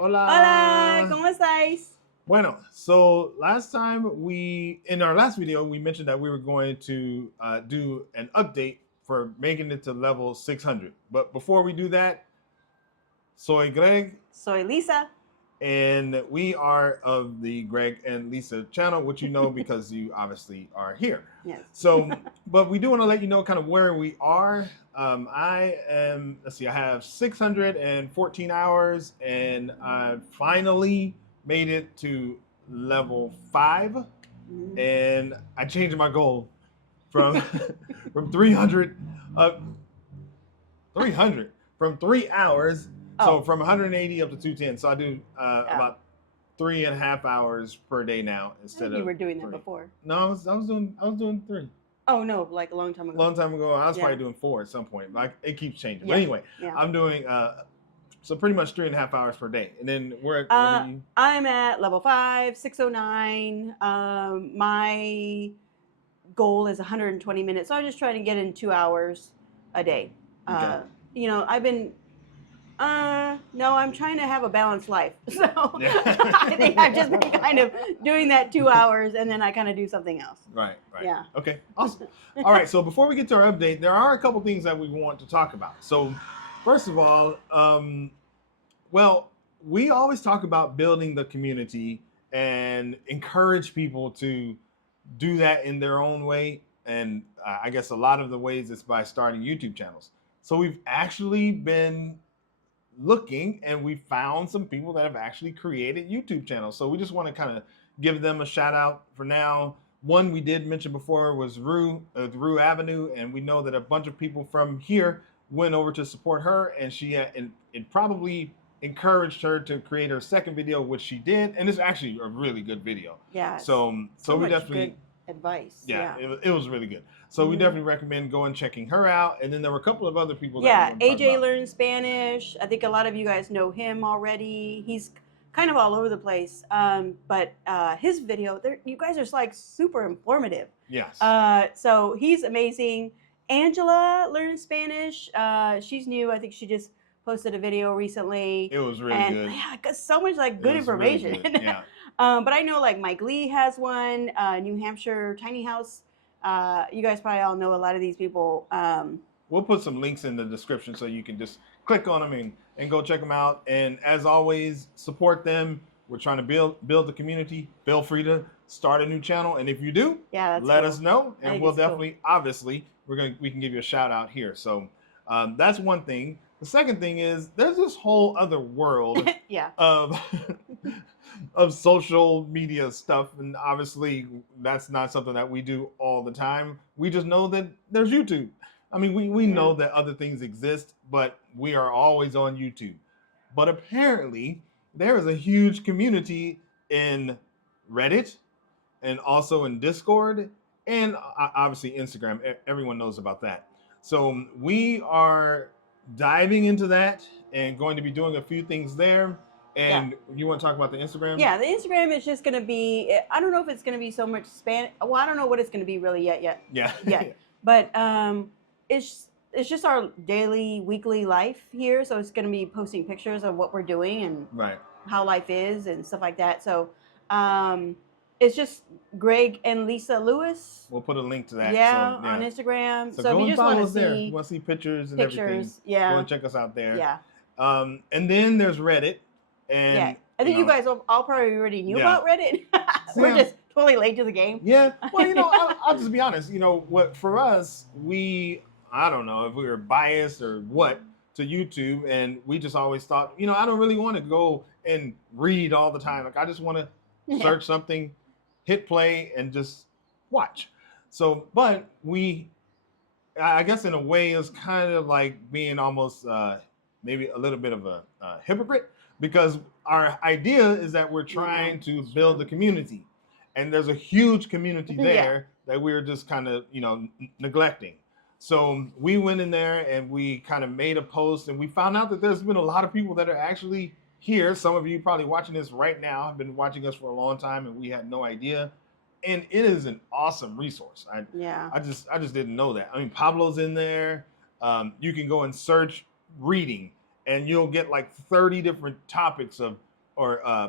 Hola, Hola. ¿cómo estáis? Bueno, so in our last video, we mentioned that we were going to do an update for making it to level 600. But before we do that, soy Greg, Soy Lisa. and we are of the Greg and Lisa channel, which you know because you obviously are here. Yes. So, but we do want to let you know kind of where we are. I have 614 hours, and I finally made it to level 5. And I changed my goal from from 300 300 from 3 hours. So from 180 up to 210. So I do about 3.5 hours per day now instead of. You were doing 3. that before. No, I was doing 3. Oh no, like a long time ago. Long time ago, I was probably doing 4 at some point. Like it keeps changing. But anyway, I'm doing so pretty much 3.5 hours per day. And then we're at I'm at level 5, 609. My goal is 120 minutes. So I'm just trying to get in 2 hours a day. Okay. I've been no, I'm trying to have a balanced life. So I think I've just been kind of doing that 2 hours and then I kind of do something else. Right. Yeah. Okay, awesome. All right, so before we get to our update, there are a couple things that we want to talk about. So first of all, well, we always talk about building the community and encourage people to do that in their own way. And I guess a lot of the ways is by starting YouTube channels. So we've actually been looking and we found some people that have actually created YouTube channels. So we just want to kind of give them a shout out for now. One we did mention before was Rue Avenue, and we know that a bunch of people from here went over to support her, and it probably encouraged her to create her second video, which she did, and it's actually a really good video. Yeah. So we definitely good advice. Yeah. It was really good. So we definitely recommend going checking her out. And then there were a couple of other people. AJ learns Spanish. I think a lot of you guys know him already. He's kind of all over the place. But his video, you guys are like super informative. Yes. So he's amazing. Angela learns Spanish. She's new. I think she just posted a video recently. It was really good. Yeah, so much like good information. Really good. Yeah. But I know like Mike Lee has one, New Hampshire Tiny House. You guys probably all know a lot of these people. We'll put some links in the description so you can just click on them and go check them out. And as always, support them. We're trying to build the community. Feel free to start a new channel. And if you do, let us know. And we'll definitely, obviously, we can give you a shout out here. So that's one thing. The second thing is there's this whole other world of social media stuff, and obviously that's not something that we do all the time. We just know that there's YouTube. I mean, we know that other things exist, but we are always on YouTube. But apparently there is a huge community in Reddit and also in Discord and obviously Instagram. Everyone knows about that. So we are diving into that and going to be doing a few things there. And you want to talk about the Instagram? Yeah, the Instagram is just going to be, I don't know if it's going to be so much Spanish. Well, I don't know what it's going to be really yet. Yeah. But it's just our daily, weekly life here. So it's going to be posting pictures of what we're doing and how life is and stuff like that. So it's just Greg and Lisa Lewis. We'll put a link to that. On Instagram. So go if you and just follow us there. You want to see pictures and everything. Go and check us out there. Yeah. And then there's Reddit. And I think you guys all probably already knew about Reddit. We're just totally late to the game. Yeah. Well, I'll just be honest. What for us, I don't know if we were biased or what to YouTube, and we just always thought, I don't really want to go and read all the time. Like I just want to search something, hit play, and just watch. So, but I guess in a way, it's kind of like being almost maybe a little bit of a hypocrite. Because our idea is that we're trying to build the community. And there's a huge community there that we're just kind of, neglecting. So we went in there and we kind of made a post and we found out that there's been a lot of people that are actually here. Some of you probably watching this right now have been watching us for a long time and we had no idea. And it is an awesome resource. I just didn't know that. I mean, Pablo's in there. You can go and search reading and you'll get like 30 different topics of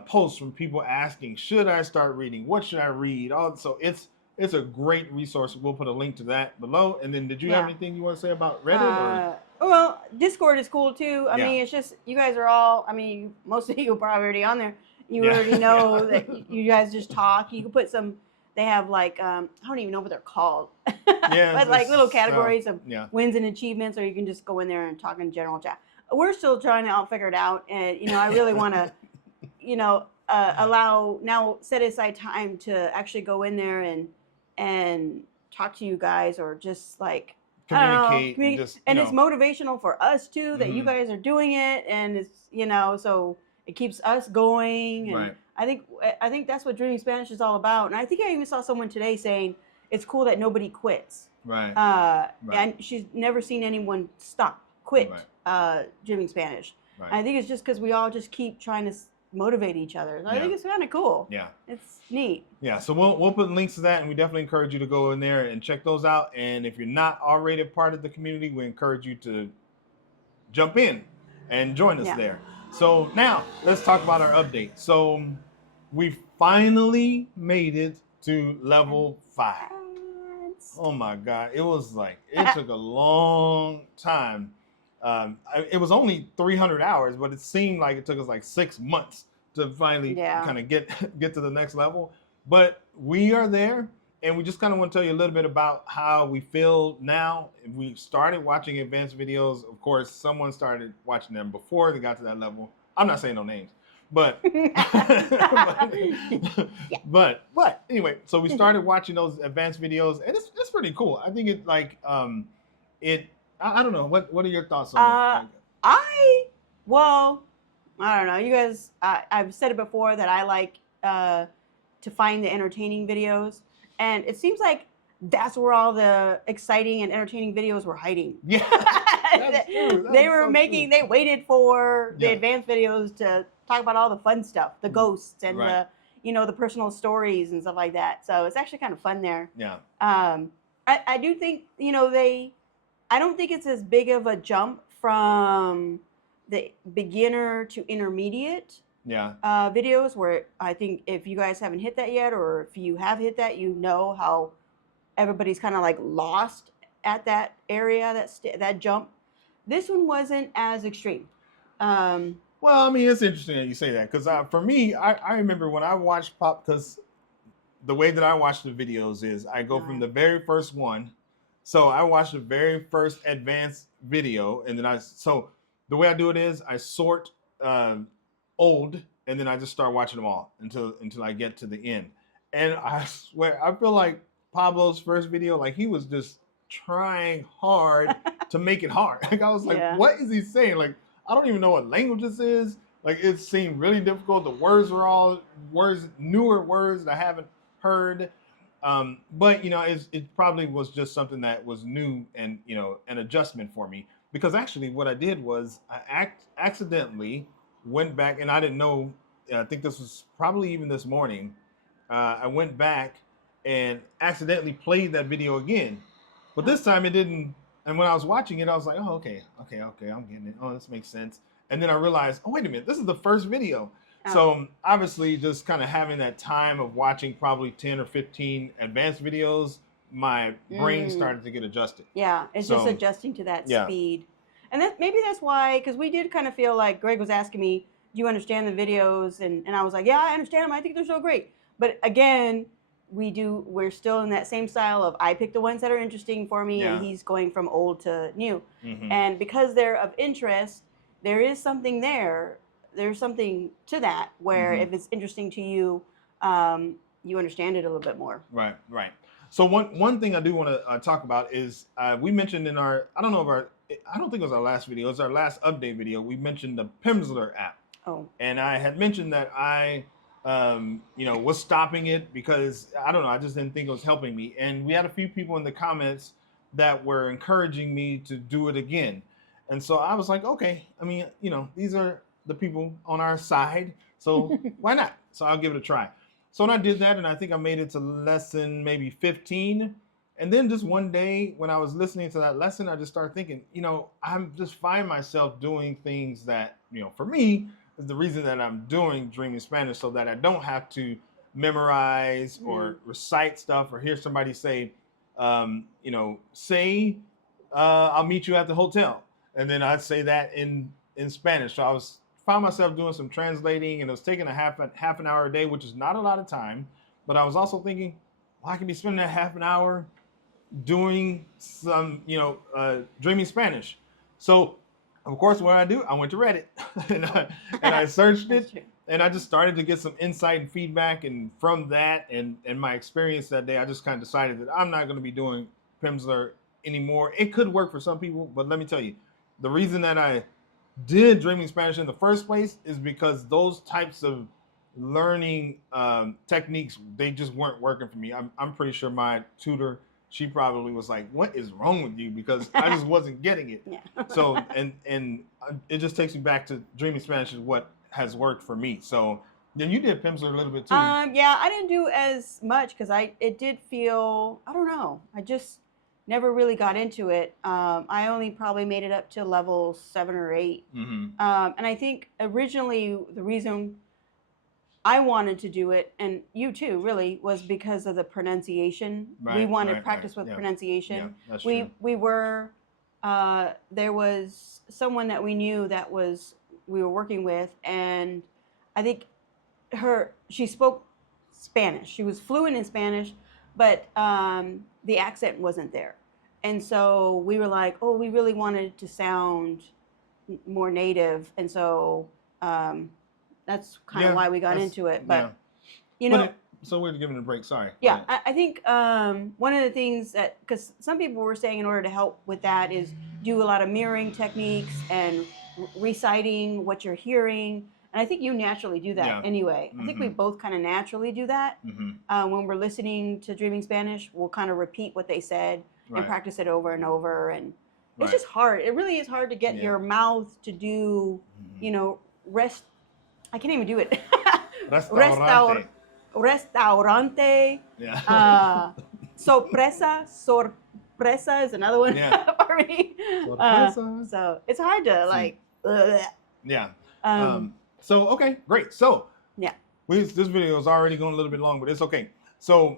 posts from people asking, should I start reading? What should I read? So it's a great resource. We'll put a link to that below. And then, did you have anything you want to say about Reddit? Well, Discord is cool too. I mean, it's just you guys are all. I mean, most of you are probably already on there. You already know that you guys just talk. You can put some. They have like I don't even know what they're called. But like little categories of wins and achievements, or you can just go in there and talk in general chat. We're still trying to figure it out, and I really want to, set aside time to actually go in there and talk to you guys, or just like communicate. It's motivational for us too that you guys are doing it, and it's so it keeps us going. And I think that's what Dreaming Spanish is all about. And I think I even saw someone today saying it's cool that nobody quits. And she's never seen anyone quit Dreaming Spanish. I think it's just because we all just keep trying to motivate each other. I think it's kind of cool. It's neat. So we'll put links to that, and we definitely encourage you to go in there and check those out. And if you're not already a part of the community, we encourage you to jump in and join us there. So now let's talk about our update. So we finally made it to level 5. Oh my God. It was like, it took a long time. It was only 300 hours, but it seemed like it took us like 6 months to finally kind of get to the next level. But we are there, and we just kind of want to tell you a little bit about how we feel now. We started watching advanced videos. Of course, someone started watching them before they got to that level. I'm not saying no names, but but anyway, so we started watching those advanced videos, and it's pretty cool. I think it like I don't know. What are your thoughts on it? I don't know. You guys, I've said it before that I like to find the entertaining videos, and it seems like that's where all the exciting and entertaining videos were hiding. Yeah, that's true. They waited for the advanced videos to talk about all the fun stuff, the ghosts and the personal stories and stuff like that. So it's actually kind of fun there. I do think I don't think it's as big of a jump from the beginner to intermediate videos, where I think if you guys haven't hit that yet, or if you have hit that, how everybody's kind of like lost at that area, that jump. This one wasn't as extreme. Well, I mean, it's interesting that you say that, because for me, I remember when I watched because the way that I watch the videos is I go from the very first one. So I watched the very first advanced video, and then so the way I do it is I sort old, and then I just start watching them all until I get to the end. And I swear, I feel like Pablo's first video, like he was just trying hard to make it hard. Like I was like, what is he saying? Like, I don't even know what language this is. Like, it seemed really difficult. The words were all newer words that I haven't heard. But it probably was just something that was new and an adjustment for me, because actually what I did was I accidentally went back, and I didn't know. I think this was probably even this morning. I went back and accidentally played that video again, but this time it didn't. And when I was watching it, I was like, oh, okay, I'm getting it. Oh, this makes sense. And then I realized, oh, wait a minute, this is the first video. So obviously, just kind of having that time of watching probably 10 or 15 advanced videos, my brain started to get adjusted. Yeah, it's just adjusting to that speed. And maybe that's why, because we did kind of feel like Greg was asking me, do you understand the videos? And I was like, yeah, I understand them. I think they're so great. But again, we're still in that same style of I pick the ones that are interesting for me, and he's going from old to new. And because they're of interest, there is something there. There's something to that where if it's interesting to you, you understand it a little bit more. Right. So one thing I do want to talk about is we mentioned in I don't think it was our last video. It was our last update video. We mentioned the Pimsleur app. Oh. And I had mentioned that I, was stopping it because I don't know. I just didn't think it was helping me. And we had a few people in the comments that were encouraging me to do it again. And so I was like, okay. I mean, these are the people on our side, so why not? So I'll give it a try. So when I did that, and I think I made it to lesson maybe 15, and then just one day when I was listening to that lesson, I just started thinking, I just find myself doing things that, for me, the reason that I'm doing Dreaming Spanish, so that I don't have to memorize or recite stuff or hear somebody say, say, I'll meet you at the hotel. And then I'd say that in Spanish. So found myself doing some translating, and it was taking a half an hour a day, which is not a lot of time. But I was also thinking, well, I can be spending that half an hour doing some, Dreaming Spanish. So, of course, what I do, I went to Reddit and I searched it, and I just started to get some insight and feedback. And from that and my experience that day, I just kind of decided that I'm not going to be doing Pimsleur anymore. It could work for some people, but let me tell you, the reason that I did Dreaming Spanish in the first place is because those types of learning techniques, they just weren't working for me. I'm pretty sure my tutor, she probably was like, "What is wrong with you?" Because I just wasn't getting it. Yeah. So and it just takes me back to Dreaming Spanish is what has worked for me. So then you did Pimsleur a little bit too. Yeah, I didn't do as much because it did feel, I don't know, I just never really got into it. I only probably made it up to level 7 or 8. Mm-hmm. And I think originally the reason I wanted to do it, and you too, really, was because of the pronunciation. We wanted practice with pronunciation. Yeah, that's true. We were, there was someone that we knew that we were working with, and I think she spoke Spanish. She was fluent in Spanish, but the accent wasn't there. And so we were like, oh, we really wanted to sound more native. And so that's kind of why we got into it. But, so we're giving it a break. Sorry. Yeah, I think one of the things that, because some people were saying in order to help with that is do a lot of mirroring techniques and reciting what you're hearing. And I think you naturally do that anyway. Mm-hmm. I think we both kind of naturally do that. Mm-hmm. When we're listening to Dreaming Spanish, we'll kind of repeat what they said and practice it over and over. And it's just hard. It really is hard to get your mouth to do, rest. I can't even do it. Restaurante. Yeah. Sorpresa is another one for me. So it's hard to Yeah. So, okay, great. So, this video is already going a little bit long, but it's okay. So,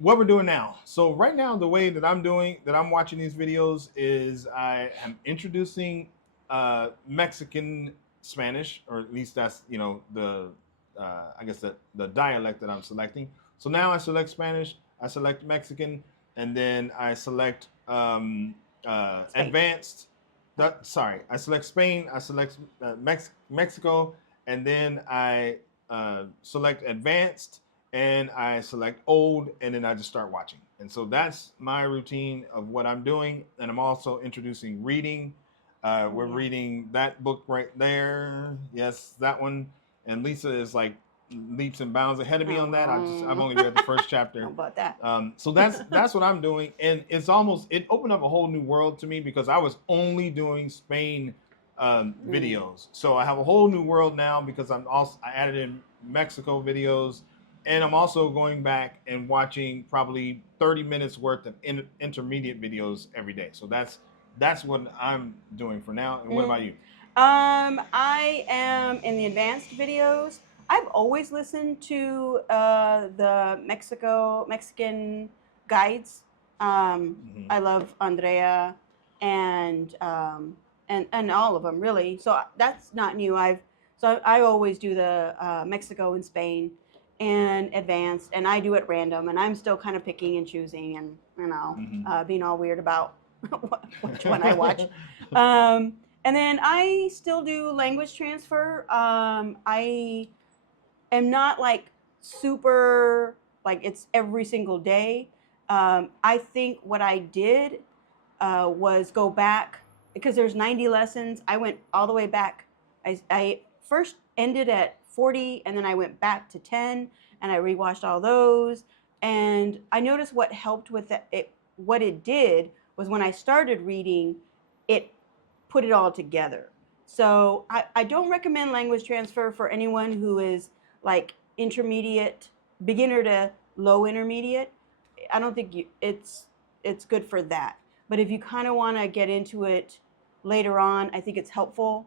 what we're doing now. So, right now, the way that I'm watching these videos is I am introducing Mexican Spanish, or at least that's, I guess the dialect that I'm selecting. So now I select Spanish, I select Mexican, and then I select advanced. I select Spain, I select Mexico, and then I select advanced, and I select old, and then I just start watching. And so that's my routine of what I'm doing. And I'm also introducing reading. We're reading that book right there. Yes, that one. And Lisa is like leaps and bounds ahead of me on that. I've only read the first chapter. How about that? So that's what I'm doing, and it opened up a whole new world to me because I was only doing Spain videos. So I have a whole new world now because I added in Mexico videos, and I'm also going back and watching probably 30 minutes worth of intermediate videos every day. So that's what I'm doing for now. And what about you? I am in the advanced videos. I've always listened to the Mexican guides. I love Andrea and all of them really. So that's not new. I always do the Mexico and Spain and advanced, and I do it random, and I'm still kind of picking and choosing, and being all weird about which one I watch. And then I still do language transfer. I am not like super, like it's every single day. I think what I did was go back, because there's 90 lessons. I went all the way back. I first ended at 40, and then I went back to 10, and I rewatched all those. And I noticed what helped with what it did was when I started reading, it put it all together. So I don't recommend language transfer for anyone who is like intermediate, beginner to low intermediate. I don't think it's good for that. But if you kind of want to get into it later on, I think it's helpful.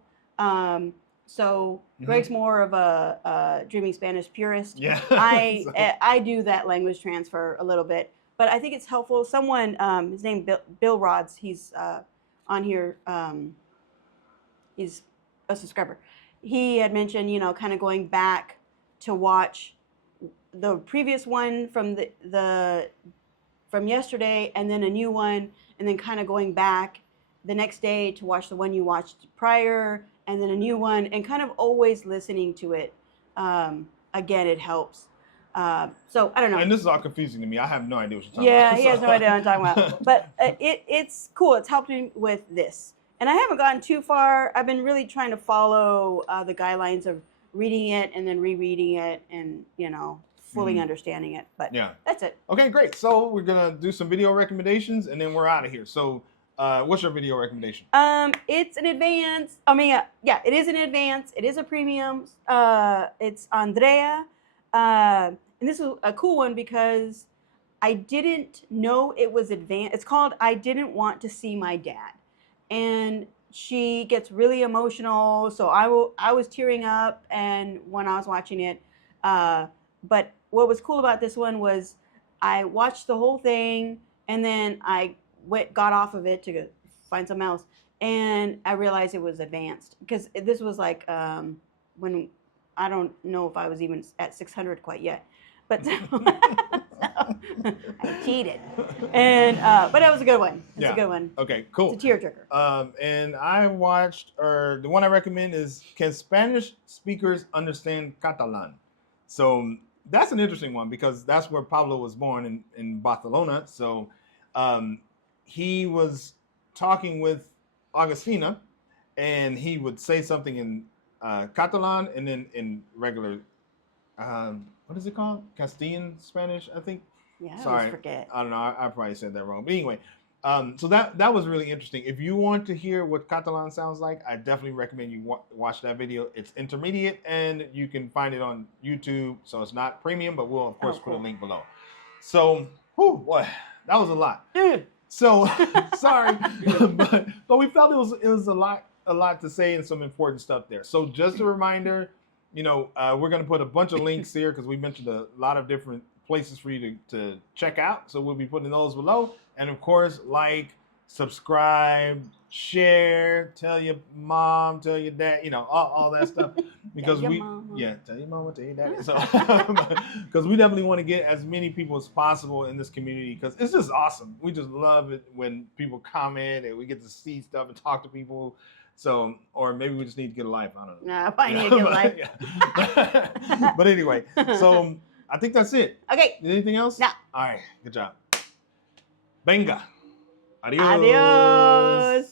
So Greg's more of a dreaming Spanish purist. Yeah. I do that language transfer a little bit, but I think it's helpful. Someone, his name Bill Rods, he's on here. He's a subscriber. He had mentioned, kind of going back to watch the previous one from from yesterday, and then a new one, and then kind of going back the next day to watch the one you watched prior, and then a new one, and kind of always listening to it. Again, it helps. So I don't know. And this is all confusing to me. I have no idea what you're talking about. Yeah, he has no idea what I'm talking about. But it's cool. It's helped me with this. And I haven't gotten too far. I've been really trying to follow the guidelines of reading it and then rereading it and, fully understanding it. But yeah, that's it. Okay, great. So we're going to do some video recommendations and then we're out of here. So what's your video recommendation? It's an advance. It is an advance. It is a premium. It's Andrea. And this is a cool one because I didn't know it was advanced. It's called I Didn't Want to See My Dad. And she gets really emotional. So I was tearing up and when I was watching it. But what was cool about this one was I watched the whole thing and then I got off of it to find something else. And I realized it was advanced because this was like when I don't know if I was even at 600 quite yet. But so I cheated. And but it was a good one. It's a good one. Okay, cool. It's a tearjerker. And I watched, or the one I recommend is Can Spanish Speakers Understand Catalan? So that's an interesting one because that's where Pablo was born in Barcelona. So he was talking with Augustina and he would say something in Catalan and then in regular what is it called? Castilian Spanish, I think. Yeah, I Sorry, always forget. I don't know. I probably said that wrong. But anyway, so that was really interesting. If you want to hear what Catalan sounds like, I definitely recommend you watch that video. It's intermediate, and you can find it on YouTube. So it's not premium, but we'll, of course, put a link below. So, boy, that was a lot. Dude. So, sorry. but we felt it was a lot to say and some important stuff there. So just a reminder, we're going to put a bunch of links here because we mentioned a lot of different places for you to check out. So we'll be putting those below. And of course, like, subscribe, share, tell your mom, tell your dad, all that stuff. Because tell your mama, tell your dad. So, because we definitely want to get as many people as possible in this community because it's just awesome. We just love it when people comment and we get to see stuff and talk to people. So, or maybe we just need to get a life. I don't know. No, I need to get a life. But anyway, so I think that's it. Okay. Anything else? No. All right. Good job. Venga. Adios. Adios.